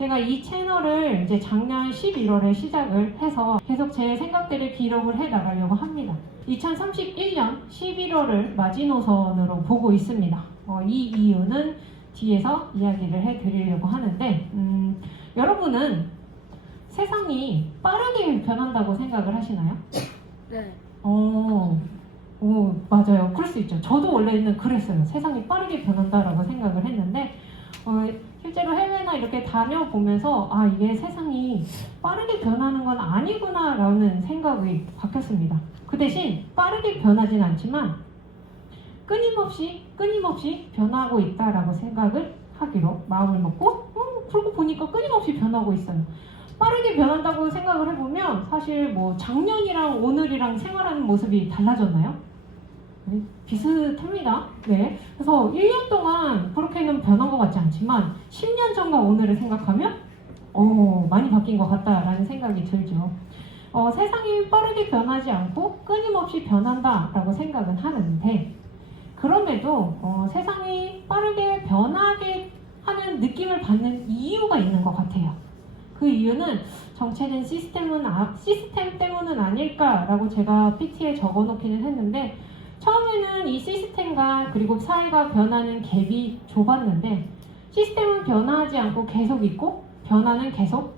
제가 이 채널을 이제 작년 11월에 시작을 해서 계속 제 생각들을 기록을 해 나가려고 합니다. 2031년 11월을 마지노선으로 보고 있습니다. 이 이유는 뒤에서 이야기를 해드리려고 하는데 여러분은 세상이 빠르게 변한다고 생각을 하시나요? 네. 맞아요. 그럴 수 있죠. 저도 원래는 그랬어요. 세상이 빠르게 변한다라고 생각을 했는데 실제로 해외나 이렇게 다녀보면서 이게 세상이 빠르게 변하는 건 아니구나 라는 생각이 바뀌었습니다. 그 대신 빠르게 변하진 않지만 끊임없이 변하고 있다라고 생각을 하기로 마음을 먹고 그러고 보니까 끊임없이 변하고 있어요. 빠르게 변한다고 생각을 해보면 사실 뭐 작년이랑 오늘이랑 생활하는 모습이 달라졌나요? 네, 비슷합니다. 네. 그래서 1년 동안 그렇게는 변한 것 같지 않지만 10년 전과 오늘을 생각하면 많이 바뀐 것 같다라는 생각이 들죠. 세상이 빠르게 변하지 않고 끊임없이 변한다라고 생각은 하는데 그럼에도 세상이 빠르게 변하게 하는 느낌을 받는 이유가 있는 것 같아요. 그 이유는 정체된 시스템 때문은 아닐까라고 제가 PT에 적어놓기는 했는데 처음에는 이 시스템과 그리고 사회가 변하는 갭이 좁았는데 시스템은 변화하지 않고 계속 있고 변화는 계속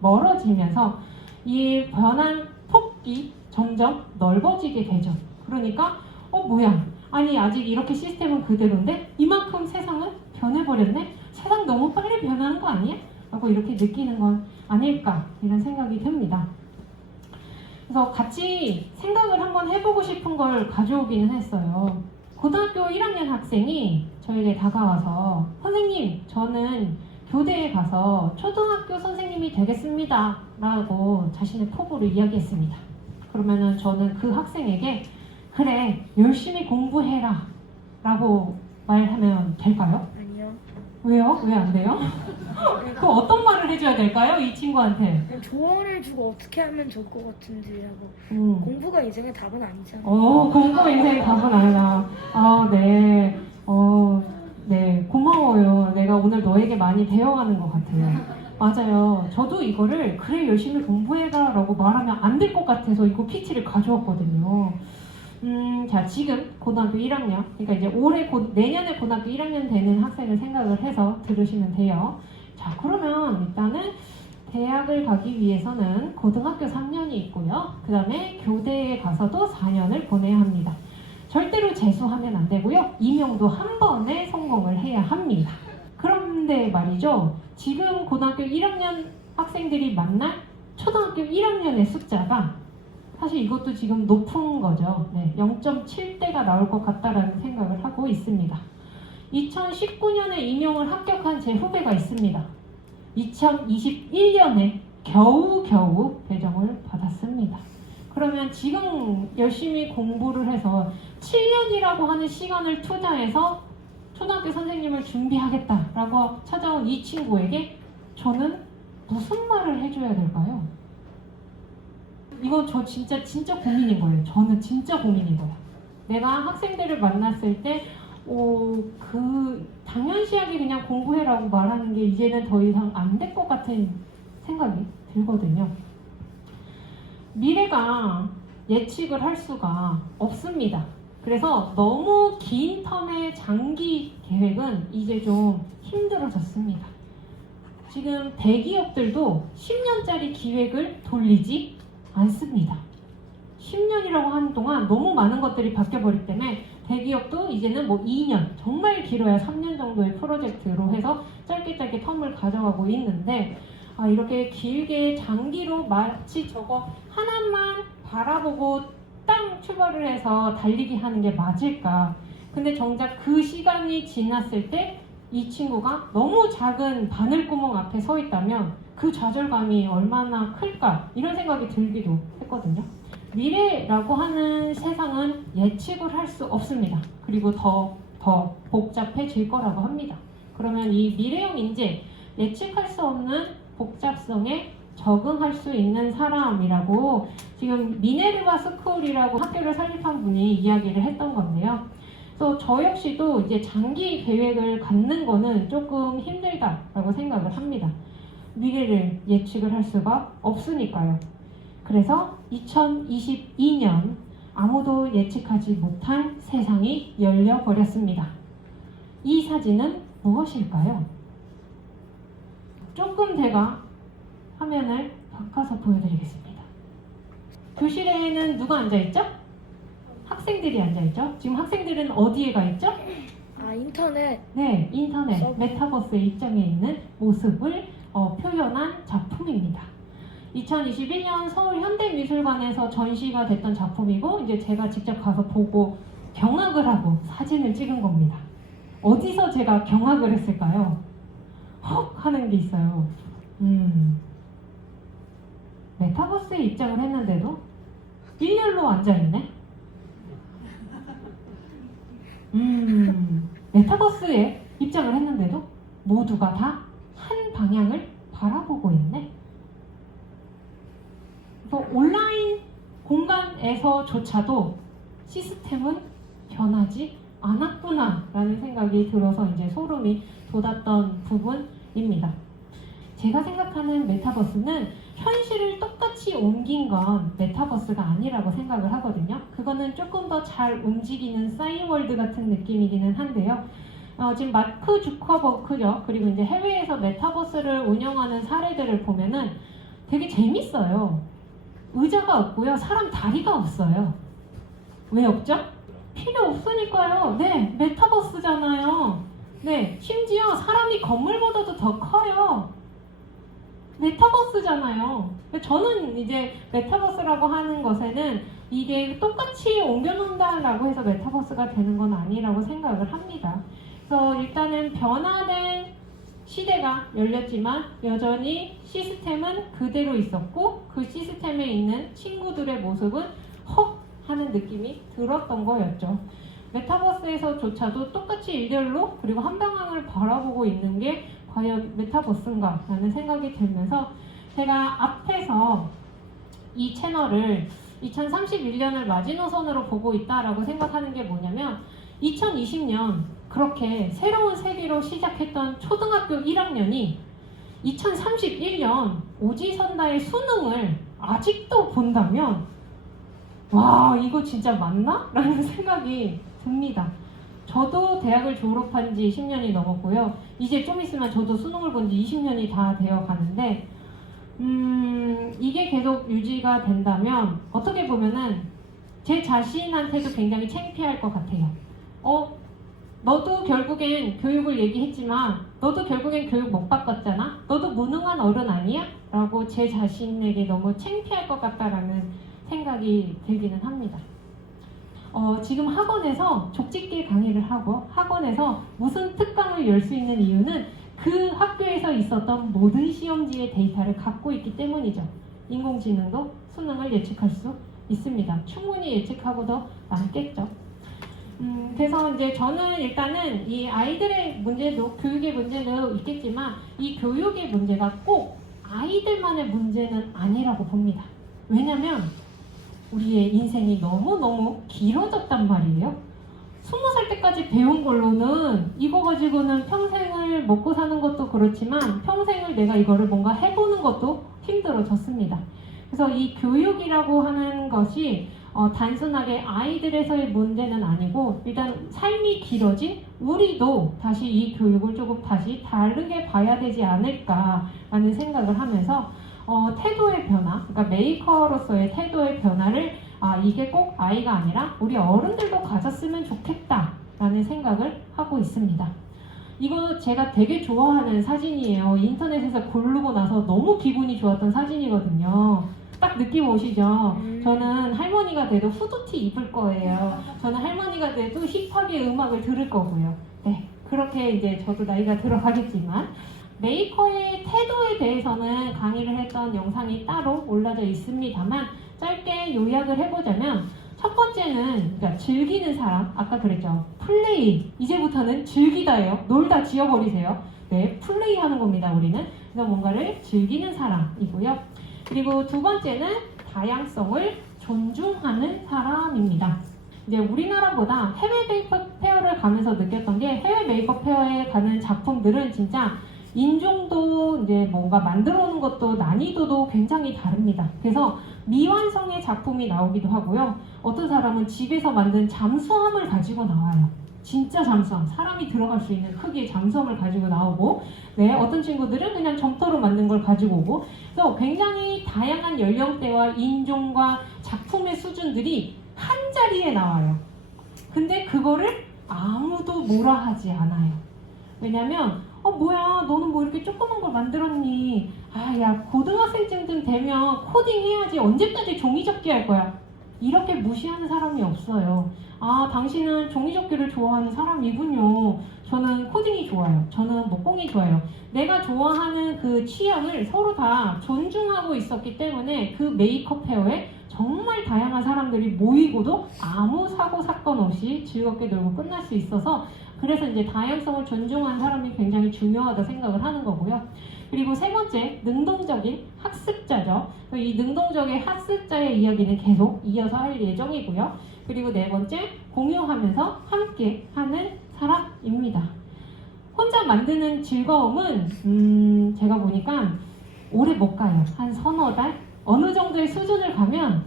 멀어지면서 이 변한 폭이 점점 넓어지게 되죠. 그러니까 뭐야? 아니 아직 이렇게 시스템은 그대로인데 이만큼 세상은 변해버렸네? 세상 너무 빨리 변하는 거 아니야? 라고 이렇게 느끼는 건 아닐까 이런 생각이 듭니다. 그래서 같이 생각을 한번 해보고 싶은 걸 가져오기는 했어요. 고등학교 1학년 학생이 저에게 다가와서 선생님 저는 교대에 가서 초등학교 선생님이 되겠습니다 라고 자신의 포부를 이야기했습니다. 그러면은 저는 그 학생에게 그래 열심히 공부해라 라고 말하면 될까요? 아니요. 왜요? 왜 안 돼요? 그 어떤 말을 해줘야 될까요? 이 친구한테 그냥 조언을 주고 어떻게 하면 좋을 것 같은지 하고 공부가 인생의 답은 아니잖아요. 공부 인생의 답은 아니다. 네. 네. 고마워요. 내가 오늘 너에게 많이 배워가는 것 같아요. 맞아요. 저도 이거를 그래 열심히 공부해라 라고 말하면 안 될 것 같아서 이거 PT를 가져왔거든요. 자, 지금 고등학교 1학년, 그러니까 이제 내년에 고등학교 1학년 되는 학생을 생각을 해서 들으시면 돼요. 자, 그러면 일단은 대학을 가기 위해서는 고등학교 3년이 있고요. 그 다음에 교대에 가서도 4년을 보내야 합니다. 절대로 재수하면 안 되고요. 임용도 한 번에 성공을 해야 합니다. 그런데 말이죠. 지금 고등학교 1학년 학생들이 만날 초등학교 1학년의 숫자가 사실 이것도 지금 높은 거죠. 네, 0.7대가 나올 것 같다라는 생각을 하고 있습니다. 2019년에 임용을 합격한 제 후배가 있습니다. 2021년에 겨우 배정을 받았습니다. 그러면 지금 열심히 공부를 해서 7년이라고 하는 시간을 투자해서 초등학교 선생님을 준비하겠다라고 찾아온 이 친구에게 저는 무슨 말을 해줘야 될까요? 이건 저 진짜 고민인 거예요. 저는 진짜 고민인 거예요. 내가 학생들을 만났을 때 당연시하게 그냥 공부해라고 말하는 게 이제는 더 이상 안 될 것 같은 생각이 들거든요. 미래가 예측을 할 수가 없습니다. 그래서 너무 긴 텀의 장기 계획은 이제 좀 힘들어졌습니다. 지금 대기업들도 10년짜리 기획을 돌리지 않습니다. 10년이라고 하는 동안 너무 많은 것들이 바뀌어버리기 때문에 대기업도 이제는 2년, 정말 길어야 3년 정도의 프로젝트로 해서 짧게 텀을 가져가고 있는데 이렇게 길게 장기로 마치 저거 하나만 바라보고 땅 출발을 해서 달리기 하는 게 맞을까? 근데 정작 그 시간이 지났을 때 이 친구가 너무 작은 바늘구멍 앞에 서 있다면 그 좌절감이 얼마나 클까? 이런 생각이 들기도 했거든요. 미래라고 하는 세상은 예측을 할 수 없습니다. 그리고 더 복잡해질 거라고 합니다. 그러면 이 미래형 인재, 예측할 수 없는 복잡성에 적응할 수 있는 사람이라고 지금 미네르바 스쿨이라고 학교를 설립한 분이 이야기를 했던 건데요. 그래서 저 역시도 이제 장기 계획을 갖는 거는 조금 힘들다라고 생각을 합니다. 미래를 예측을 할 수가 없으니까요. 그래서 2022년 아무도 예측하지 못한 세상이 열려버렸습니다. 이 사진은 무엇일까요? 조금 제가 화면을 바꿔서 보여드리겠습니다. 교실에는 누가 앉아있죠? 학생들이 앉아있죠? 지금 학생들은 어디에 가 있죠? 아, 인터넷. 네, 인터넷, 메타버스에 입장해 있는 모습을 표현한 작품입니다. 2021년 서울 현대미술관에서 전시가 됐던 작품이고, 이제 제가 직접 가서 보고 경악을 하고 사진을 찍은 겁니다. 어디서 제가 경악을 했을까요? 헉 하는 게 있어요. 메타버스에 입장을 했는데도 일렬로 앉아있네? 메타버스에 입장을 했는데도 모두가 다 한 방향을 바라보고 있네? 그래서 온라인 공간에서조차도 시스템은 변하지 않았구나 라는 생각이 들어서 이제 소름이 돋았던 부분입니다. 제가 생각하는 메타버스는 현실을 똑같이 옮긴 건 메타버스가 아니라고 생각을 하거든요. 그거는 조금 더 잘 움직이는 싸이월드 같은 느낌이기는 한데요. 지금 마크 주커버크죠. 그리고 이제 해외에서 메타버스를 운영하는 사례들을 보면은 되게 재밌어요. 의자가 없고요. 사람 다리가 없어요. 왜 없죠? 필요 없으니까요. 네, 메타버스잖아요. 네, 심지어 사람이 건물보다도 더 커요. 메타버스잖아요. 저는 이제 메타버스라고 하는 것에는 이게 똑같이 옮겨놓는다라고 해서 메타버스가 되는 건 아니라고 생각을 합니다. 그래서 일단은 변화된 시대가 열렸지만 여전히 시스템은 그대로 있었고 그 시스템에 있는 친구들의 모습은 헉 하는 느낌이 들었던 거였죠. 메타버스에서조차도 똑같이 일렬로 그리고 한 방향을 바라보고 있는 게 과연 메타버스인가 라는 생각이 들면서 제가 앞에서 이 채널을 2031년을 마지노선으로 보고 있다라고 생각하는 게 뭐냐면 2020년 그렇게 새로운 세계로 시작했던 초등학교 1학년이 2031년 오지선다의 수능을 아직도 본다면 와 이거 진짜 맞나? 라는 생각이 듭니다. 저도 대학을 졸업한 지 10년이 넘었고요. 이제 좀 있으면 저도 수능을 본 지 20년이 다 되어 가는데 이게 계속 유지가 된다면 어떻게 보면은 제 자신한테도 굉장히 창피할 것 같아요. 너도 결국엔 교육을 얘기했지만 너도 결국엔 교육 못 바꿨잖아? 너도 무능한 어른 아니야? 라고 제 자신에게 너무 창피할 것 같다라는 생각이 들기는 합니다. 지금 학원에서 족집게 강의를 하고 학원에서 무슨 특강을 열 수 있는 이유는 그 학교에서 있었던 모든 시험지의 데이터를 갖고 있기 때문이죠. 인공지능도 수능을 예측할 수 있습니다. 충분히 예측하고 더 남겠죠. 그래서 이제 저는 일단은 이 아이들의 문제도 교육의 문제도 있겠지만 이 교육의 문제가 꼭 아이들만의 문제는 아니라고 봅니다. 왜냐면 우리의 인생이 너무너무 길어졌단 말이에요. 20살 때까지 배운 걸로는 이거 가지고는 평생을 먹고 사는 것도 그렇지만 평생을 내가 이거를 뭔가 해보는 것도 힘들어졌습니다. 그래서 이 교육이라고 하는 것이 단순하게 아이들에서의 문제는 아니고 일단 삶이 길어진 우리도 다시 이 교육을 조금 다시 다르게 봐야 되지 않을까라는 생각을 하면서 태도의 변화, 그러니까 메이커로서의 태도의 변화를 이게 꼭 아이가 아니라 우리 어른들도 가졌으면 좋겠다라는 생각을 하고 있습니다. 이거 제가 되게 좋아하는 사진이에요. 인터넷에서 고르고 나서 너무 기분이 좋았던 사진이거든요. 딱 느낌 오시죠? 저는 할머니가 돼도 후드티 입을 거예요. 저는 할머니가 돼도 힙합의 음악을 들을 거고요. 네, 그렇게 이제 저도 나이가 들어가겠지만 메이커의 태도에 대해서는 강의를 했던 영상이 따로 올라져 있습니다만 짧게 요약을 해보자면 첫 번째는 그러니까 즐기는 사람, 아까 그랬죠. 플레이, 이제부터는 즐기다예요. 놀다 지워버리세요. 네, 플레이 하는 겁니다, 우리는. 그래서 뭔가를 즐기는 사람이고요. 그리고 두 번째는 다양성을 존중하는 사람입니다. 이제 우리나라보다 해외 메이크업 페어를 가면서 느꼈던 게 해외 메이크업 페어에 가는 작품들은 진짜 인종도 이제 뭔가 만들어 오는 것도 난이도도 굉장히 다릅니다. 그래서 미완성의 작품이 나오기도 하고요. 어떤 사람은 집에서 만든 잠수함을 가지고 나와요. 진짜 잠수함, 사람이 들어갈 수 있는 크기의 잠수함을 가지고 나오고, 네, 어떤 친구들은 그냥 점토로 만든 걸 가지고 오고, 그래서 굉장히 다양한 연령대와 인종과 작품의 수준들이 한 자리에 나와요. 근데 그거를 아무도 뭐라 하지 않아요. 왜냐면 뭐야, 너는 뭐 이렇게 조그만 걸 만들었니? 아, 야, 고등학생쯤 되면 코딩 해야지. 언제까지 종이접기 할 거야? 이렇게 무시하는 사람이 없어요. 아, 당신은 종이접기를 좋아하는 사람이군요. 저는 코딩이 좋아요. 저는 목공이 좋아요. 내가 좋아하는 그 취향을 서로 다 존중하고 있었기 때문에 그 메이크업 페어에 정말 다양한 사람들이 모이고도 아무 사고 사건 없이 즐겁게 놀고 끝날 수 있어서, 그래서 이제 다양성을 존중하는 사람이 굉장히 중요하다 생각을 하는 거고요. 그리고 세 번째, 능동적인 학습자죠. 이 능동적인 학습자의 이야기는 계속 이어서 할 예정이고요. 그리고 네 번째, 공유하면서 함께 하는 사람입니다. 혼자 만드는 즐거움은 제가 보니까 오래 못 가요. 한 서너 달? 어느 정도의 수준을 가면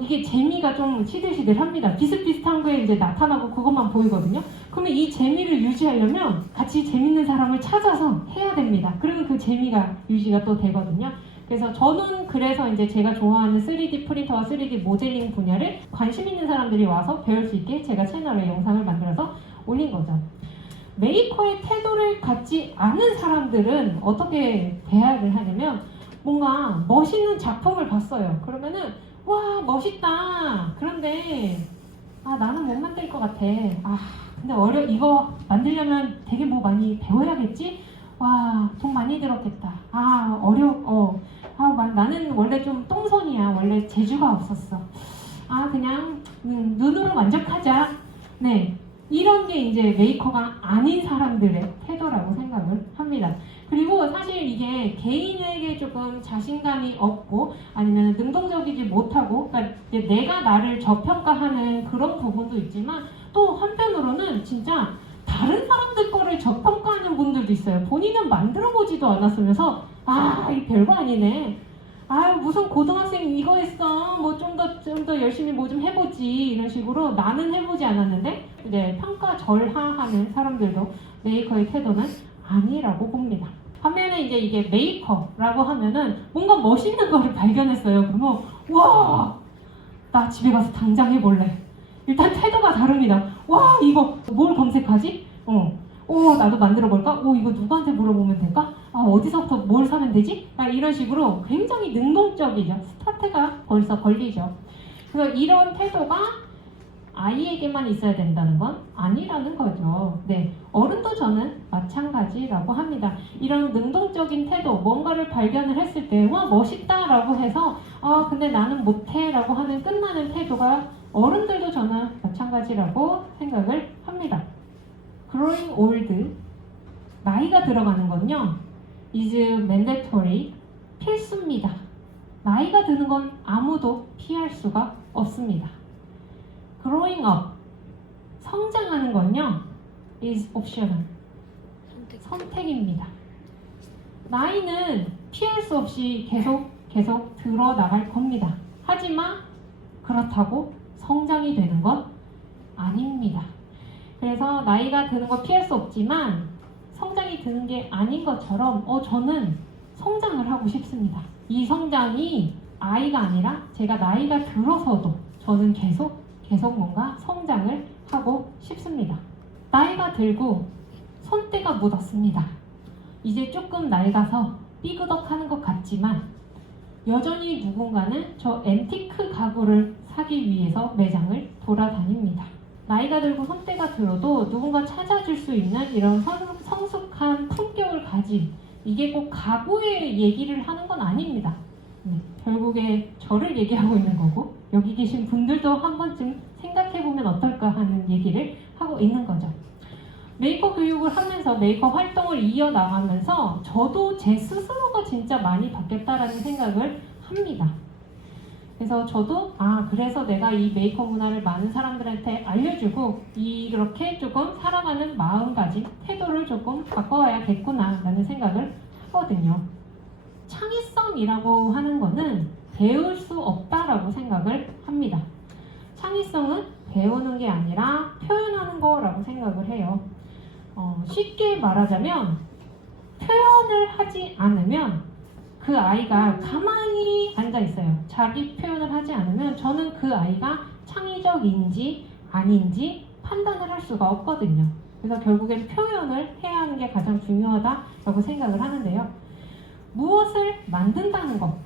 이게 재미가 좀 시들시들합니다. 비슷비슷한 거에 이제 나타나고 그것만 보이거든요. 그러면 이 재미를 유지하려면 같이 재밌는 사람을 찾아서 해야 됩니다. 그러면 그 재미가 유지가 또 되거든요. 그래서 저는 그래서 이제 제가 좋아하는 3D 프린터와 3D 모델링 분야를 관심 있는 사람들이 와서 배울 수 있게 제가 채널에 영상을 만들어서 올린 거죠. 메이커의 태도를 갖지 않은 사람들은 어떻게 대하를 하냐면, 뭔가 멋있는 작품을 봤어요. 그러면은 와, 멋있다. 그런데 나는 못 만들 것 같아. 근데 이거 만들려면 되게 뭐 많이 배워야겠지? 와, 돈 많이 들었겠다. 나는 원래 좀 똥손이야. 원래 재주가 없었어. 그냥 눈으로 만족하자. 네, 이런 게 이제 메이커가 아닌 사람들의 태도라고 생각을 합니다. 그리고 사실 이게 개인에게 조금 자신감이 없고 아니면 능동적이지 못하고, 그러니까 이제 내가 나를 저평가하는 그런 부분도 있지만, 또 한편으로는 진짜 다른 사람들 거를 저평가하는 분들도 있어요. 본인은 만들어보지도 않았으면서 이 별거 아니네. 무슨 고등학생 이거 했어. 뭐 좀 더 열심히 뭐 좀 해보지. 이런 식으로 나는 해보지 않았는데 이제 평가절하하는 사람들도 메이커의 태도는 아니라고 봅니다. 반면에 이제 이게 메이커라고 하면은 뭔가 멋있는 거를 발견했어요. 그러면 와, 나 집에 가서 당장 해볼래. 일단 태도가 다릅니다. 와, 이거 뭘 검색하지? 나도 만들어볼까? 이거 누구한테 물어보면 될까? 어디서부터 뭘 사면 되지? 이런 식으로 굉장히 능동적이죠. 스타트가 벌써 걸리죠. 그래서 이런 태도가 아이에게만 있어야 된다는 건 아니라는 거죠. 네, 어른도 저는 마찬가지라고 합니다. 이런 능동적인 태도, 뭔가를 발견을 했을 때 와, 멋있다라고 해서 근데 나는 못해 라고 하는 끝나는 태도가 어른들도 저는 마찬가지라고 생각을 합니다. Growing old, 나이가 들어가는 건요, is mandatory, 필수입니다. 나이가 드는 건 아무도 피할 수가 없습니다. Growing up, 성장하는 건요, is optional, 선택입니다. 나이는 피할 수 없이 계속 들어나갈 겁니다. 하지만 그렇다고 성장이 되는 건 아닙니다. 그래서 나이가 드는 거 피할 수 없지만 성장이 드는 게 아닌 것처럼 저는 성장을 하고 싶습니다. 이 성장이 아이가 아니라 제가 나이가 들어서도 저는 계속 뭔가 성장을 하고 싶습니다. 나이가 들고 손때가 묻었습니다. 이제 조금 낡아서 삐그덕하는 것 같지만 여전히 누군가는 저 앤티크 가구를 사기 위해서 매장을 돌아다닙니다. 나이가 들고 손때가 들어도 누군가 찾아줄 수 있는 이런 성숙한 품격을 가진, 이게 꼭 가구의 얘기를 하는 건 아닙니다. 결국에 저를 얘기하고 있는 거고, 여기 계신 분들도 한 번쯤 생각해보면 어떨까 하는 얘기를 하고 있는 거죠. 메이크업 교육을 하면서 메이크업 활동을 이어나가면서 저도 제 스스로가 진짜 많이 바뀌었다라는 생각을 합니다. 그래서 저도 그래서 내가 이 메이커 문화를 많은 사람들한테 알려주고 이렇게 조금 살아가는 마음가짐, 태도를 조금 바꿔야겠구나 라는 생각을 하거든요. 창의성이라고 하는 거는 배울 수 없다라고 생각을 합니다. 창의성은 배우는 게 아니라 표현하는 거라고 생각을 해요. 쉽게 말하자면 표현을 하지 않으면 그 아이가 가만히 앉아 있어요. 자기 표현을 하지 않으면 저는 그 아이가 창의적인지 아닌지 판단을 할 수가 없거든요. 그래서 결국엔 표현을 해야 하는 게 가장 중요하다라고 생각을 하는데요. 무엇을 만든다는 것,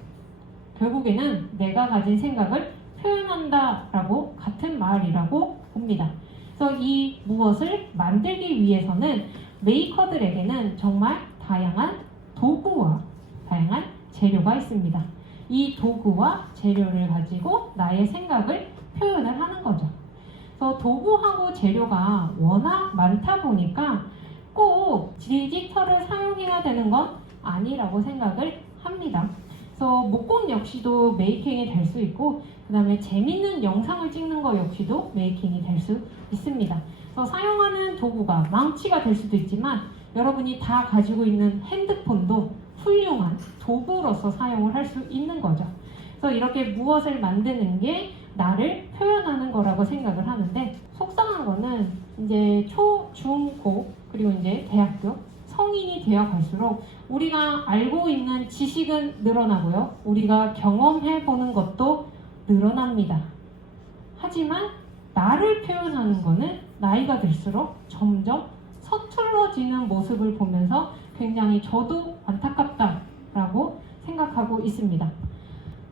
결국에는 내가 가진 생각을 표현한다라고 같은 말이라고 봅니다. 그래서 이 무엇을 만들기 위해서는 메이커들에게는 정말 다양한 도구와 다양한 재료가 있습니다. 이 도구와 재료를 가지고 나의 생각을 표현을 하는 거죠. 그래서 도구하고 재료가 워낙 많다 보니까 꼭 디지털을 사용해야 되는 건 아니라고 생각을 합니다. 그래서 목공 역시도 메이킹이 될 수 있고 그 다음에 재밌는 영상을 찍는 거 역시도 메이킹이 될 수 있습니다. 그래서 사용하는 도구가 망치가 될 수도 있지만 여러분이 다 가지고 있는 핸드폰도 훌륭한 도구로서 사용을 할 수 있는 거죠. 그래서 이렇게 무엇을 만드는 게 나를 표현하는 거라고 생각을 하는데 속상한 거는 이제 초, 중, 고 그리고 이제 대학교 성인이 되어 갈수록 우리가 알고 있는 지식은 늘어나고요. 우리가 경험해 보는 것도 늘어납니다. 하지만 나를 표현하는 거는 나이가 들수록 점점 서툴러지는 모습을 보면서 굉장히 저도 안타깝다라고 생각하고 있습니다.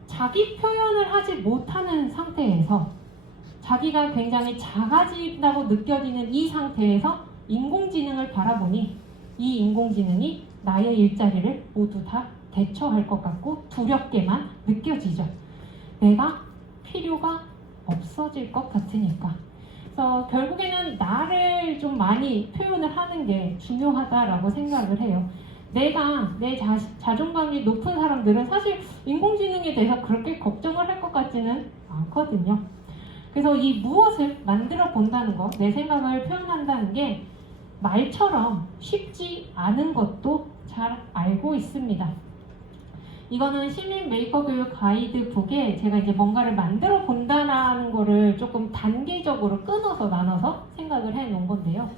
자기 표현을 하지 못하는 상태에서 자기가 굉장히 작아진다고 느껴지는 이 상태에서 인공지능을 바라보니 이 인공지능이 나의 일자리를 모두 다 대처할 것 같고 두렵게만 느껴지죠. 내가 필요가 없어질 것 같으니까. 그래서 결국에는 나를 좀 많이 표현을 하는 게 중요하다라고 생각을 해요. 내가 내 자존감이 높은 사람들은 사실 인공지능에 대해서 그렇게 걱정을 할 것 같지는 않거든요. 그래서 이 무엇을 만들어 본다는 거, 내 생각을 표현한다는 게 말처럼 쉽지 않은 것도 잘 알고 있습니다. 이거는 시민 메이커 교육 가이드북에 제가 이제 뭔가를 만들어 본다라는 거를 조금 단계적으로 끊어서 나눠서 생각을 해 놓은 건데요.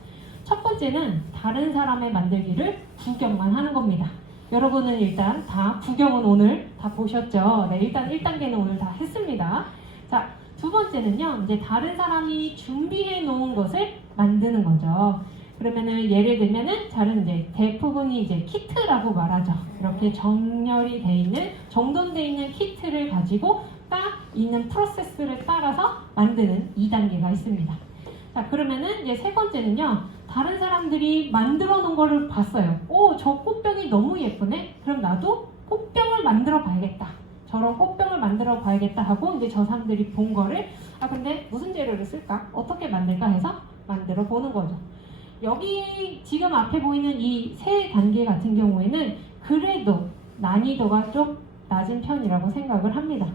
첫 번째는 다른 사람의 만들기를 구경만 하는 겁니다. 여러분은 일단 다 구경은 오늘 다 보셨죠? 네, 일단 1단계는 오늘 다 했습니다. 자, 두 번째는요, 이제 다른 사람이 준비해 놓은 것을 만드는 거죠. 그러면은 예를 들면은 저는 이제 대부분이 이제 키트라고 말하죠. 이렇게 정렬이 돼 있는, 정돈돼 있는 키트를 가지고 딱 있는 프로세스를 따라서 만드는 2단계가 있습니다. 자, 그러면은 이제 세 번째는요, 다른 사람들이 만들어 놓은 거를 봤어요. 오, 저 꽃병이 너무 예쁘네? 그럼 나도 꽃병을 만들어 봐야겠다. 저런 꽃병을 만들어 봐야겠다 하고 이제 저 사람들이 본 거를 근데 무슨 재료를 쓸까? 어떻게 만들까 해서 만들어 보는 거죠. 여기 지금 앞에 보이는 이 세 단계 같은 경우에는 그래도 난이도가 좀 낮은 편이라고 생각을 합니다.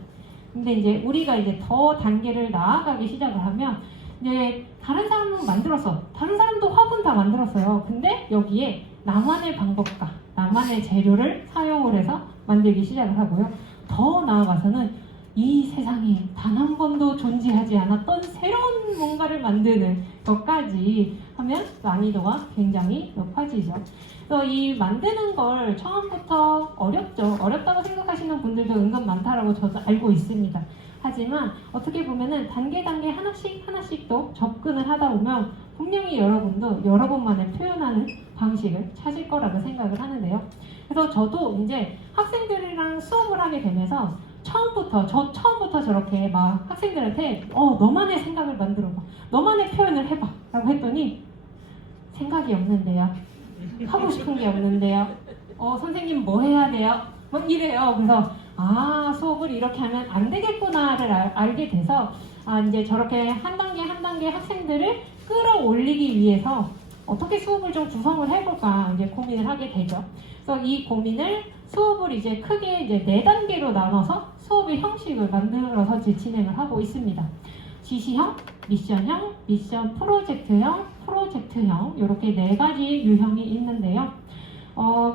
근데 이제 우리가 이제 더 단계를 나아가기 시작을 하면 이제 다른 사람은 만들었어. 다른 사람도 화분 다 만들었어요. 근데 여기에 나만의 방법과 나만의 재료를 사용을 해서 만들기 시작을 하고요. 더 나아가서는 이 세상에 단 한 번도 존재하지 않았던 새로운 뭔가를 만드는 것까지 하면 난이도가 굉장히 높아지죠. 그래서 이 만드는 걸 처음부터 어렵죠. 어렵다고 생각하시는 분들도 은근 많다라고 저도 알고 있습니다. 하지만 어떻게 보면은 단계 하나씩 또 접근을 하다 보면 분명히 여러분도 여러분만의 표현하는 방식을 찾을 거라고 생각을 하는데요. 그래서 저도 이제 학생들이랑 수업을 하게 되면서 처음부터 저렇게 막 학생들한테 너만의 생각을 만들어봐, 너만의 표현을 해봐 라고 했더니 생각이 없는데요, 하고 싶은 게 없는데요, 선생님 뭐 해야 돼요? 막 이래요. 그래서 수업을 이렇게 하면 안 되겠구나를 알게 돼서 이제 저렇게 한 단계 학생들을 끌어올리기 위해서 어떻게 수업을 좀 구성을 해볼까 이제 고민을 하게 되죠. 그래서 이 고민을 수업을 이제 크게 이제 4단계로 나눠서 수업의 형식을 만들어서 이제 진행을 하고 있습니다. 지시형, 미션형, 미션 프로젝트형, 프로젝트형 이렇게 4가지 유형이 있는데요.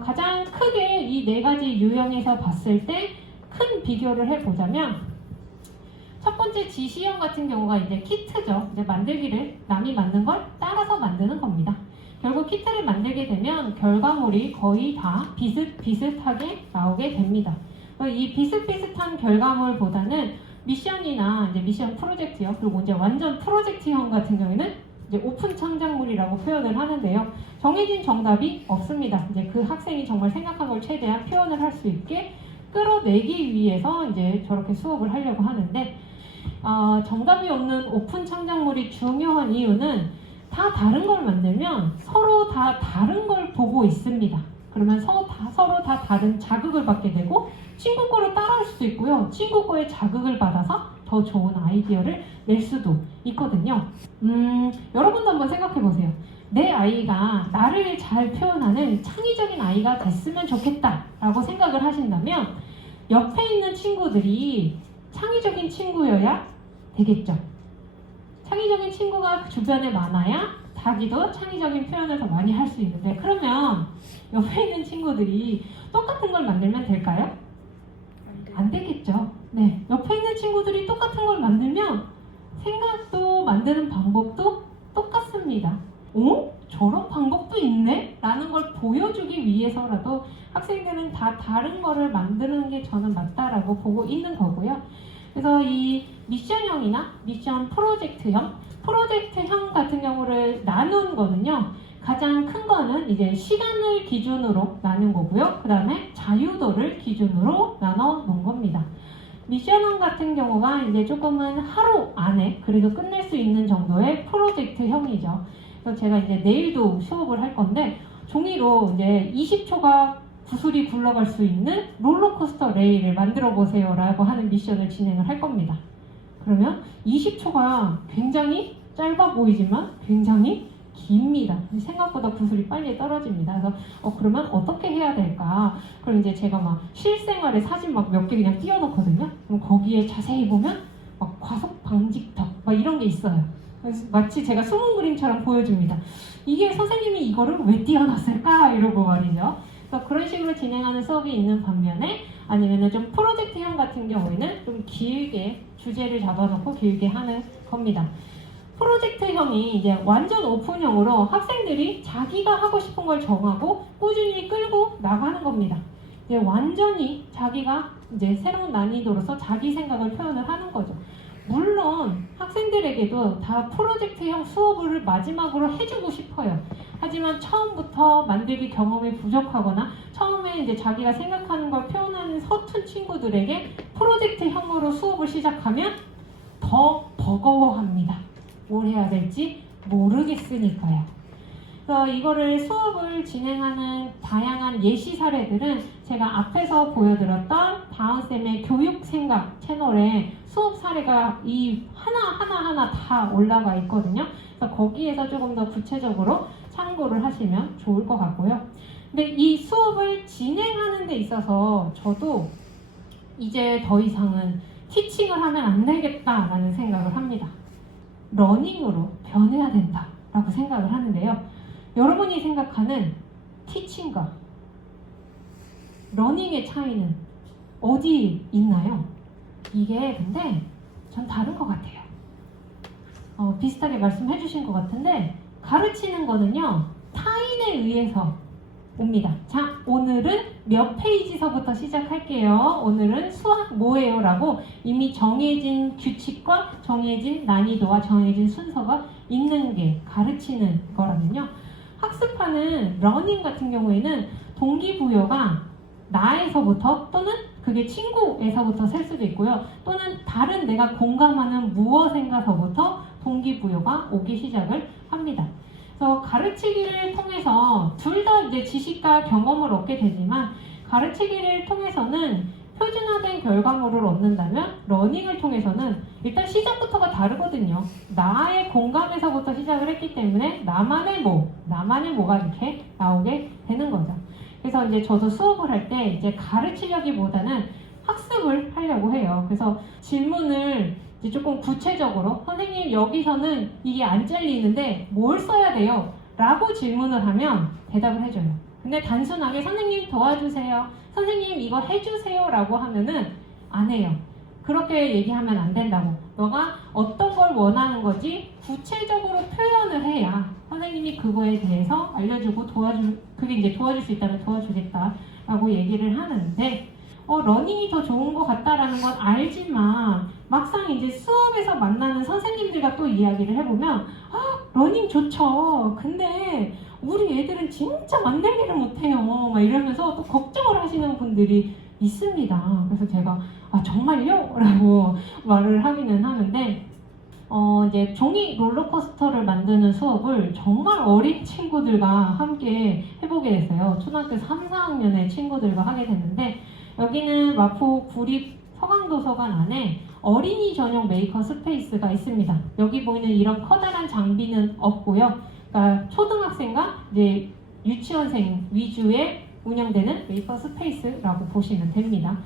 가장 크게 이 4가지 유형에서 봤을 때 큰 비교를 해보자면 첫 번째 지시형 같은 경우가 이제 키트죠. 이제 만들기를 남이 만든 걸 따라서 만드는 겁니다. 결국 키트를 만들게 되면 결과물이 거의 다 비슷비슷하게 나오게 됩니다. 이 비슷비슷한 결과물보다는 미션이나 이제 미션 프로젝트형 그리고 이제 완전 프로젝트형 같은 경우에는 이제 오픈 창작물이라고 표현을 하는데요. 정해진 정답이 없습니다. 이제 그 학생이 정말 생각한 걸 최대한 표현을 할 수 있게 끌어내기 위해서 이제 저렇게 수업을 하려고 하는데 정답이 없는 오픈 창작물이 중요한 이유는 다 다른 걸 만들면 서로 다 다른 걸 보고 있습니다. 그러면 서로 다 다른 자극을 받게 되고 친구 거를 따라할 수도 있고요. 친구 거에 자극을 받아서 더 좋은 아이디어를 낼 수도 있거든요. 여러분도 한번 생각해 보세요. 내 아이가 나를 잘 표현하는 창의적인 아이가 됐으면 좋겠다라고 생각을 하신다면 옆에 있는 친구들이 창의적인 친구여야 되겠죠. 창의적인 친구가 주변에 많아야 자기도 창의적인 표현을 더 많이 할 수 있는데 그러면 옆에 있는 친구들이 똑같은 걸 만들면 될까요? 안 되겠죠. 네, 옆에 있는 친구들이 똑같은 걸 만들면 생각도 만드는 방법도 똑같습니다. 저런 방법도 있네? 라는 걸 보여주기 위해서라도 학생들은 다 다른 거를 만드는 게 저는 맞다라고 보고 있는 거고요. 그래서 이 미션형이나 미션 프로젝트형 같은 경우를 나눈 거는요. 가장 큰 거는 이제 시간을 기준으로 나눈 거고요. 그 다음에 자유도를 기준으로 나눠 놓은 겁니다. 미션형 같은 경우가 이제 조금은 하루 안에 그래도 끝낼 수 있는 정도의 프로젝트형이죠. 그래서 제가 이제 내일도 수업을 할 건데 종이로 이제 20초가 구슬이 굴러갈 수 있는 롤러코스터 레일을 만들어 보세요 라고 하는 미션을 진행을 할 겁니다. 그러면 20초가 굉장히 짧아 보이지만 굉장히 깁니다. 생각보다 구슬이 빨리 떨어집니다. 그래서 그러면 어떻게 해야 될까? 그럼 이제 제가 막 실생활의 사진 막 몇 개 그냥 띄워놓거든요. 그럼 거기에 자세히 보면 막 과속 방지턱 막 이런 게 있어요. 그래서 마치 제가 숨은 그림처럼 보여줍니다. 이게 선생님이 이거를 왜 띄워놨을까? 이러고 말이죠. 그래서 그런 식으로 진행하는 수업이 있는 반면에 아니면은 좀 프로젝트형 같은 경우에는 좀 길게 주제를 잡아놓고 길게 하는 겁니다. 프로젝트형이 이제 완전 오픈형으로 학생들이 자기가 하고 싶은 걸 정하고 꾸준히 끌고 나가는 겁니다. 이제 완전히 자기가 이제 새로운 난이도로서 자기 생각을 표현을 하는 거죠. 물론 학생들에게도 다 프로젝트형 수업을 마지막으로 해주고 싶어요. 하지만 처음부터 만들기 경험이 부족하거나 처음에 이제 자기가 생각하는 걸 표현하는 서툰 친구들에게 프로젝트형으로 수업을 시작하면 더 버거워합니다. 뭘 해야 될지 모르겠으니까요. 그래서 이거를 수업을 진행하는 다양한 예시 사례들은 제가 앞에서 보여드렸던 다은쌤의 교육생각 채널에 수업 사례가 이 하나하나 다 올라가 있거든요. 그래서 거기에서 조금 더 구체적으로 참고를 하시면 좋을 것 같고요. 근데 이 수업을 진행하는 데 있어서 저도 이제 더 이상은 티칭을 하면 안 되겠다라는 생각을 합니다. 러닝으로 변해야 된다라고 생각을 하는데요. 여러분이 생각하는 티칭과 러닝의 차이는 어디 있나요? 이게 근데 전 다른 것 같아요. 비슷하게 말씀해 주신 것 같은데 가르치는 거는요. 타인에 의해서 옵니다. 자, 오늘은 몇 페이지서부터 시작할게요. 오늘은 수학 뭐예요? 라고 이미 정해진 규칙과 정해진 난이도와 정해진 순서가 있는 게 가르치는 거라면요. 학습하는 러닝 같은 경우에는 동기부여가 나에서부터 또는 그게 친구에서부터 셀 수도 있고요. 또는 다른 내가 공감하는 무엇인가서부터 동기부여가 오기 시작을 합니다. 그래서 가르치기를 통해서 둘 다 이제 지식과 경험을 얻게 되지만 가르치기를 통해서는 표준화된 결과물을 얻는다면 러닝을 통해서는 일단 시작부터가 다르거든요. 나의 공감에서부터 시작을 했기 때문에 나만의 뭐가 이렇게 나오게 되는 거죠. 그래서 이제 저도 수업을 할 때 이제 가르치려기보다는 학습을 하려고 해요. 그래서 질문을 이제 조금 구체적으로 선생님 여기서는 이게 안 잘리는데 뭘 써야 돼요? 라고 질문을 하면 대답을 해줘요. 근데 단순하게 선생님 도와주세요, 선생님 이거 해주세요 라고 하면은 안 해요. 그렇게 얘기하면 안 된다고. 너가 어떤 걸 원하는 거지 구체적으로 표현을 해야 선생님이 그거에 대해서 알려주고 그게 이제 도와줄 수 있다면 도와주겠다 라고 얘기를 하는데, 러닝이 더 좋은 것 같다라는 건 알지만 막상 이제 수업에서 만나는 선생님들과 또 이야기를 해보면 러닝 좋죠. 근데 우리 애들은 진짜 만들기를 못해요. 막 이러면서 또 걱정을 하시는 분들이 있습니다. 그래서 제가 정말요? 라고 말을 하기는 하는데, 이제 종이 롤러코스터를 만드는 수업을 정말 어린 친구들과 함께 해보게 됐어요. 초등학교 3, 4학년의 친구들과 하게 됐는데, 여기는 마포 구립 서강도서관 안에 어린이 전용 메이커 스페이스가 있습니다. 여기 보이는 이런 커다란 장비는 없고요. 그러니까 초등학생과 이제 유치원생 위주의 운영되는 메이커 스페이스라고 보시면 됩니다.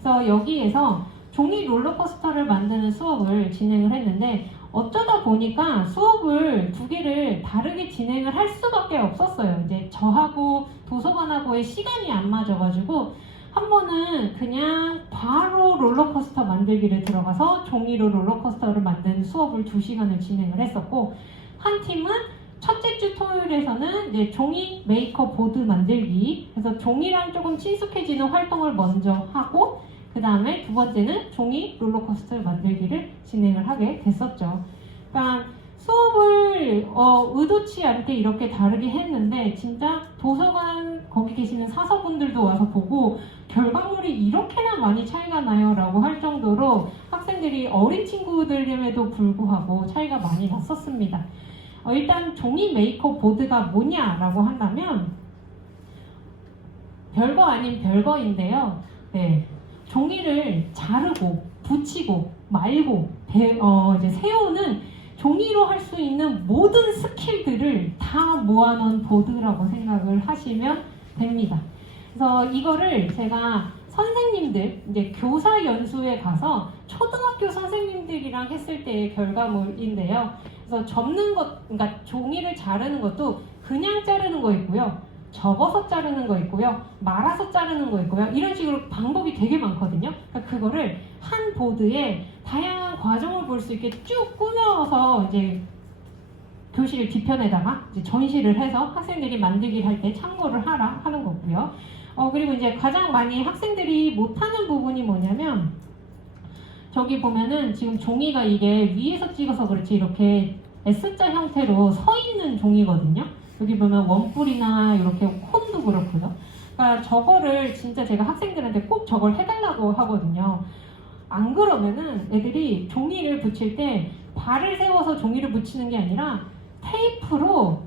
그래서 여기에서 종이 롤러코스터를 만드는 수업을 진행을 했는데, 어쩌다 보니까 수업을 두 개를 다르게 진행을 할 수밖에 없었어요. 이제 저하고 도서관하고의 시간이 안 맞아가지고 한 번은 그냥 바로 롤러코스터 만들기를 들어가서 종이로 롤러코스터를 만드는 수업을 2시간을 진행을 했었고, 한 팀은 첫째 주 토요일에서는 이제 종이 메이커 보드 만들기, 그래서 종이랑 조금 친숙해지는 활동을 먼저 하고, 그 다음에 두 번째는 종이 롤러코스터 만들기를 진행을 하게 됐었죠. 그러니까 수업을 의도치 않게 이렇게 다르게 했는데, 진짜 도서관 거기 계시는 사서분들도 와서 보고 결과물이 이렇게나 많이 차이가 나요? 라고 할 정도로 학생들이 어린 친구들임에도 불구하고 차이가 많이 났었습니다. 일단 종이 메이커 보드가 뭐냐라고 한다면 별거 아닌 별거인데요. 네, 종이를 자르고 붙이고 말고 이제 세우는 종이로 할 수 있는 모든 스킬들을 다 모아놓은 보드라고 생각을 하시면 됩니다. 그래서 이거를 제가 선생님들, 이제 교사 연수에 가서 초등학교 선생님들이랑 했을 때의 결과물인데요. 그래서 접는 것, 그러니까 종이를 자르는 것도 그냥 자르는 거 있고요, 접어서 자르는 거 있고요, 말아서 자르는 거 있고요, 이런 식으로 방법이 되게 많거든요. 그러니까 그거를 한 보드에 다양한 과정을 볼 수 있게 쭉 꾸며서 이제 교실 뒤편에다가 이제 전시를 해서 학생들이 만들기를 할 때 참고를 하라 하는 거고요. 그리고 이제 가장 많이 학생들이 못하는 부분이 뭐냐면, 저기 보면은 지금 종이가 이게 위에서 찍어서 그렇지 이렇게 S자 형태로 서 있는 종이거든요. 여기 보면 원뿔이나 이렇게 콘도 그렇고요. 그러니까 저거를 진짜 제가 학생들한테 꼭 저걸 해달라고 하거든요. 안 그러면은 애들이 종이를 붙일 때 발을 세워서 종이를 붙이는 게 아니라 테이프로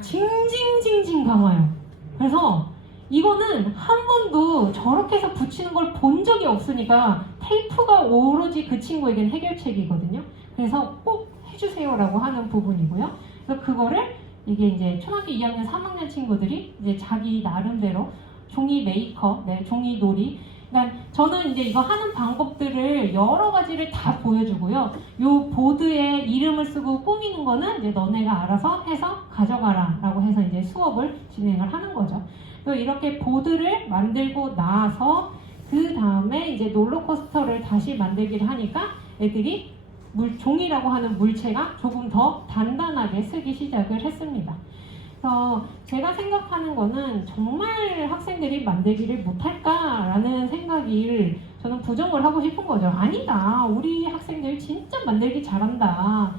징징징징 감아요. 그래서 이거는 한 번도 저렇게 해서 붙이는 걸 본 적이 없으니까 테이프가 오로지 그 친구에겐 해결책이거든요. 그래서 꼭 해주세요라고 하는 부분이고요. 그래서 그거를 이게 이제 초등학교 2학년, 3학년 친구들이 이제 자기 나름대로 종이 메이커, 종이 놀이. 그러니까 저는 이제 이거 하는 방법들을 여러 가지를 다 보여주고요. 요 보드에 이름을 쓰고 꾸미는 거는 이제 너네가 알아서 해서 가져가라 라고 해서 이제 수업을 진행을 하는 거죠. 그래서 이렇게 보드를 만들고 나서 그 다음에 이제 롤러코스터를 다시 만들기를 하니까 애들이 종이라고 하는 물체가 조금 더 단단하게 쓰기 시작을 했습니다. 그래서 제가 생각하는 거는 정말 학생들이 만들기를 못할까라는 생각을 저는 부정을 하고 싶은 거죠. 아니다, 우리 학생들 진짜 만들기 잘한다.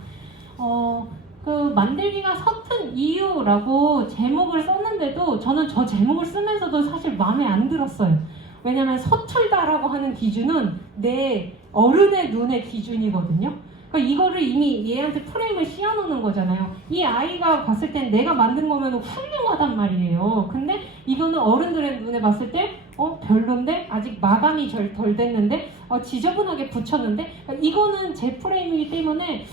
그 만들기가 서툰 이유라고 제목을 썼는데도 저는 저 제목을 쓰면서도 사실 마음에 안 들었어요. 왜냐면 서툴다라고 하는 기준은 내 어른의 눈의 기준이거든요. 그러니까 이거를 이미 얘한테 프레임을 씌워놓는 거잖아요. 이 아이가 봤을 땐 내가 만든 거면 훌륭하단 말이에요. 근데 이거는 어른들의 눈에 봤을 때 별론데? 아직 마감이 덜 됐는데? 지저분하게 붙였는데? 그러니까 이거는 제 프레임이기 때문에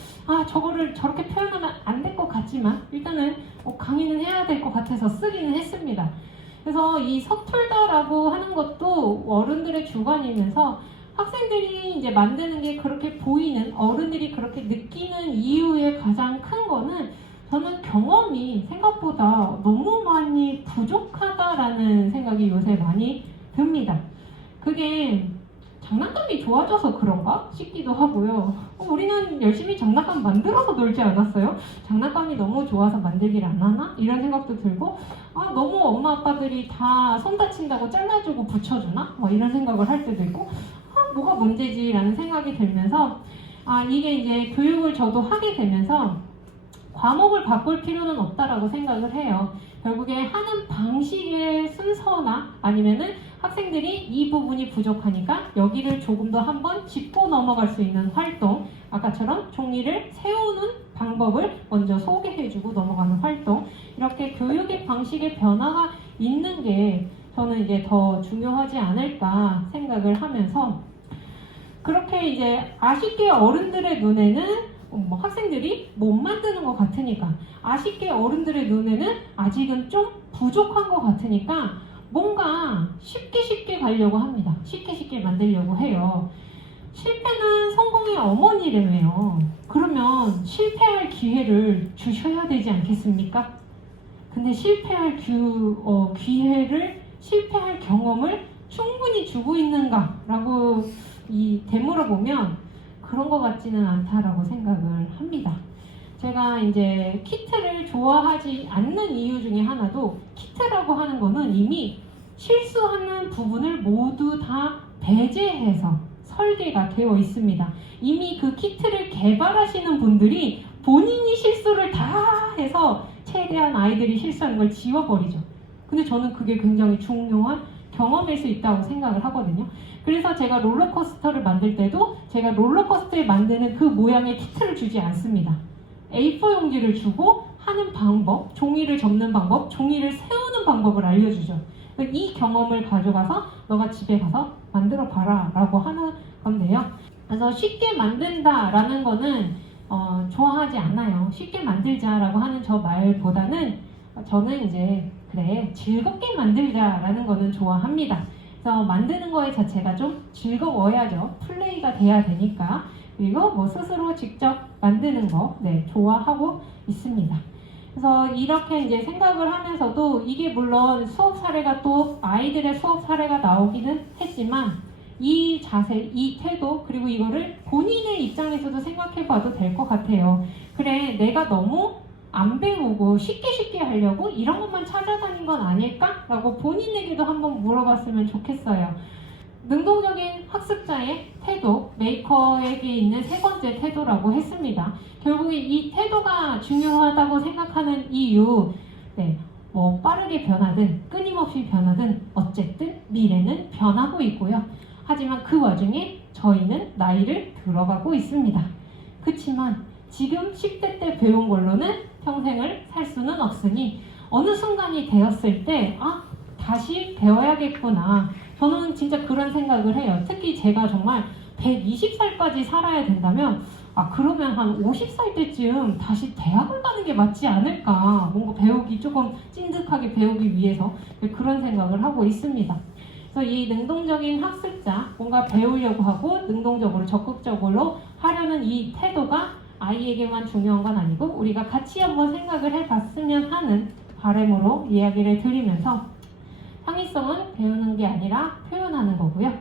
저거를 저렇게 표현하면 안 될 것 같지만 일단은 강의는 해야 될 것 같아서 쓰기는 했습니다. 그래서 이 서툴다라고 하는 것도 어른들의 주관이면서 학생들이 이제 만드는 게 그렇게 보이는, 어른들이 그렇게 느끼는 이유의 가장 큰 거는 저는 경험이 생각보다 너무 많이 부족하다라는 생각이 요새 많이 듭니다. 그게 장난감이 좋아져서 그런가 싶기도 하고요. 우리는 열심히 장난감 만들어서 놀지 않았어요? 장난감이 너무 좋아서 만들기를 안 하나? 이런 생각도 들고 너무 엄마 아빠들이 다 손 다친다고 잘라주고 붙여주나? 이런 생각을 할 때도 있고 뭐가 문제지? 라는 생각이 들면서 이게 이제 교육을 저도 하게 되면서 과목을 바꿀 필요는 없다라고 생각을 해요. 결국에 하는 방식의 순서나 아니면은 학생들이 이 부분이 부족하니까 여기를 조금 더 한번 짚고 넘어갈 수 있는 활동, 아까처럼 종이를 세우는 방법을 먼저 소개해주고 넘어가는 활동, 이렇게 교육의 방식의 변화가 있는 게 저는 이제 더 중요하지 않을까 생각을 하면서 그렇게 이제 아쉽게 어른들의 눈에는 학생들이 못 만드는 것 같으니까 아쉽게 어른들의 눈에는 아직은 좀 부족한 것 같으니까 뭔가 쉽게 가려고 합니다. 쉽게 만들려고 해요. 실패는 성공의 어머니래매요. 그러면 실패할 기회를 주셔야 되지 않겠습니까? 근데 실패할 기회를, 실패할 경험을 충분히 주고 있는가라고 되물어보면 그런 것 같지는 않다라고 생각을 합니다. 제가 이제 키트를 좋아하지 않는 이유 중에 하나도 키트라고 하는 거는 이미 실수하는 부분을 모두 다 배제해서 설계가 되어 있습니다. 이미 그 키트를 개발하시는 분들이 본인이 실수를 다 해서 최대한 아이들이 실수하는 걸 지워버리죠. 근데 저는 그게 굉장히 중요한 경험일 수 있다고 생각을 하거든요. 그래서 제가 롤러코스터를 만들 때도 제가 롤러코스터에 만드는 그 모양의 키트를 주지 않습니다. A4 용지를 주고 하는 방법, 종이를 접는 방법, 종이를 세우는 방법을 알려주죠. 이 경험을 가져가서 너가 집에 가서 만들어 봐라 라고 하는 건데요. 그래서 쉽게 만든다라는 거는 좋아하지 않아요. 쉽게 만들자라고 하는 저 말보다는 저는 이제 그래 즐겁게 만들자라는 거는 좋아합니다. 그래서 만드는 거에 자체가 좀 즐거워야죠. 플레이가 돼야 되니까. 그리고 스스로 직접 만드는 거 좋아하고 있습니다. 그래서 이렇게 이제 생각을 하면서도 이게 물론 수업 사례가 또 아이들의 수업 사례가 나오기는 했지만 이 자세, 이 태도, 그리고 이거를 본인의 입장에서도 생각해 봐도 될 것 같아요. 그래, 내가 너무 안 배우고 쉽게 하려고 이런 것만 찾아다닌 건 아닐까? 라고 본인에게도 한번 물어봤으면 좋겠어요. 능동적인 학습자의 태도, 메이커에게 있는 세 번째 태도라고 했습니다. 결국에 이 태도가 중요하다고 생각하는 이유, 빠르게 변하든 끊임없이 변하든 어쨌든 미래는 변하고 있고요. 하지만 그 와중에 저희는 나이를 들어가고 있습니다. 그치만 지금 10대 때 배운 걸로는 평생을 살 수는 없으니 어느 순간이 되었을 때 다시 배워야겠구나. 저는 진짜 그런 생각을 해요. 특히 제가 정말 120살까지 살아야 된다면 그러면 한 50살 때쯤 다시 대학을 가는 게 맞지 않을까. 뭔가 배우기 조금 찐득하게 배우기 위해서 그런 생각을 하고 있습니다. 그래서 이 능동적인 학습자, 뭔가 배우려고 하고 능동적으로 적극적으로 하려는 이 태도가 아이에게만 중요한 건 아니고 우리가 같이 한번 생각을 해봤으면 하는 바람으로 이야기를 드리면서 창의성은 배우는 게 아니라 표현하는 거고요.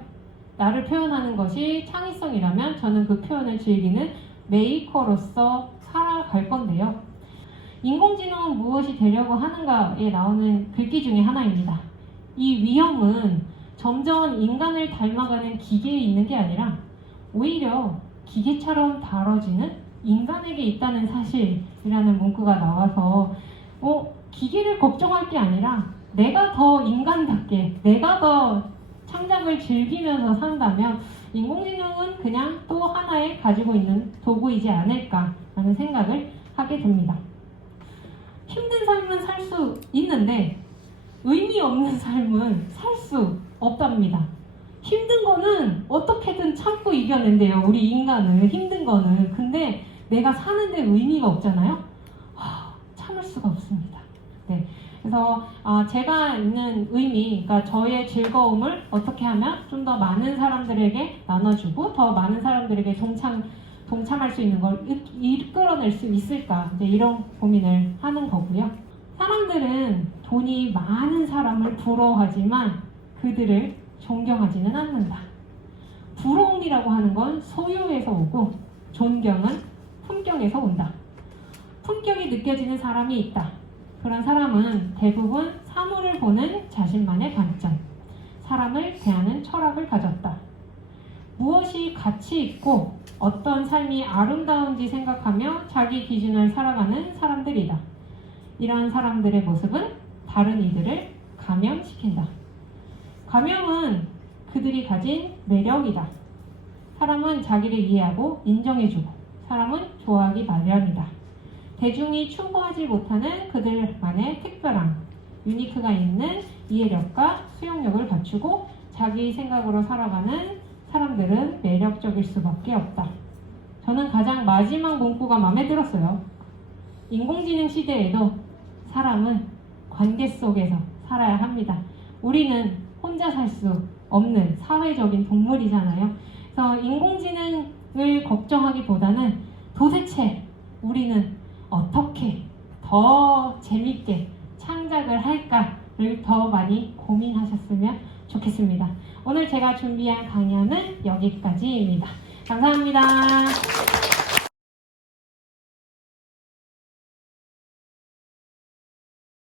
나를 표현하는 것이 창의성이라면 저는 그 표현을 즐기는 메이커로서 살아갈 건데요. 인공지능은 무엇이 되려고 하는가에 나오는 글귀 중에 하나입니다. 이 위험은 점점 인간을 닮아가는 기계에 있는 게 아니라 오히려 기계처럼 다뤄지는 인간에게 있다는 사실이라는 문구가 나와서 기계를 걱정할 게 아니라 내가 더 인간답게, 내가 더 창작을 즐기면서 산다면 인공지능은 그냥 또 하나의 가지고 있는 도구이지 않을까라는 생각을 하게 됩니다. 힘든 삶은 살 수 있는데 의미 없는 삶은 살 수 없답니다. 힘든 거는 어떻게든 참고 이겨낸대요. 우리 인간은 힘든 거는. 근데 내가 사는데 의미가 없잖아요. 참을 수가 없습니다. 네. 그래서 제가 있는 의미, 그러니까 저의 즐거움을 어떻게 하면 좀 더 많은 사람들에게 나눠주고 더 많은 사람들에게 동참할 수 있는 걸 이끌어낼 수 있을까, 이제 이런 고민을 하는 거고요. 사람들은 돈이 많은 사람을 부러워하지만 그들을 존경하지는 않는다. 부러움이라고 하는 건 소유에서 오고 존경은 품격에서 온다. 품격이 느껴지는 사람이 있다. 그런 사람은 대부분 사물을 보는 자신만의 관점, 사람을 대하는 철학을 가졌다. 무엇이 가치 있고 어떤 삶이 아름다운지 생각하며 자기 기준을 살아가는 사람들이다. 이러한 사람들의 모습은 다른 이들을 감염시킨다. 감염은 그들이 가진 매력이다. 사람은 자기를 이해하고 인정해주고 사람은 좋아하기 마련이다. 대중이 추구하지 못하는 그들만의 특별함, 유니크가 있는 이해력과 수용력을 갖추고 자기 생각으로 살아가는 사람들은 매력적일 수밖에 없다. 저는 가장 마지막 문구가 마음에 들었어요. 인공지능 시대에도 사람은 관계 속에서 살아야 합니다. 우리는 혼자 살 수 없는 사회적인 동물이잖아요. 그래서 인공지능을 걱정하기보다는 도대체 우리는 어떻게 더 재밌게 창작을 할까를 더 많이 고민하셨으면 좋겠습니다. 오늘 제가 준비한 강연은 여기까지입니다. 감사합니다.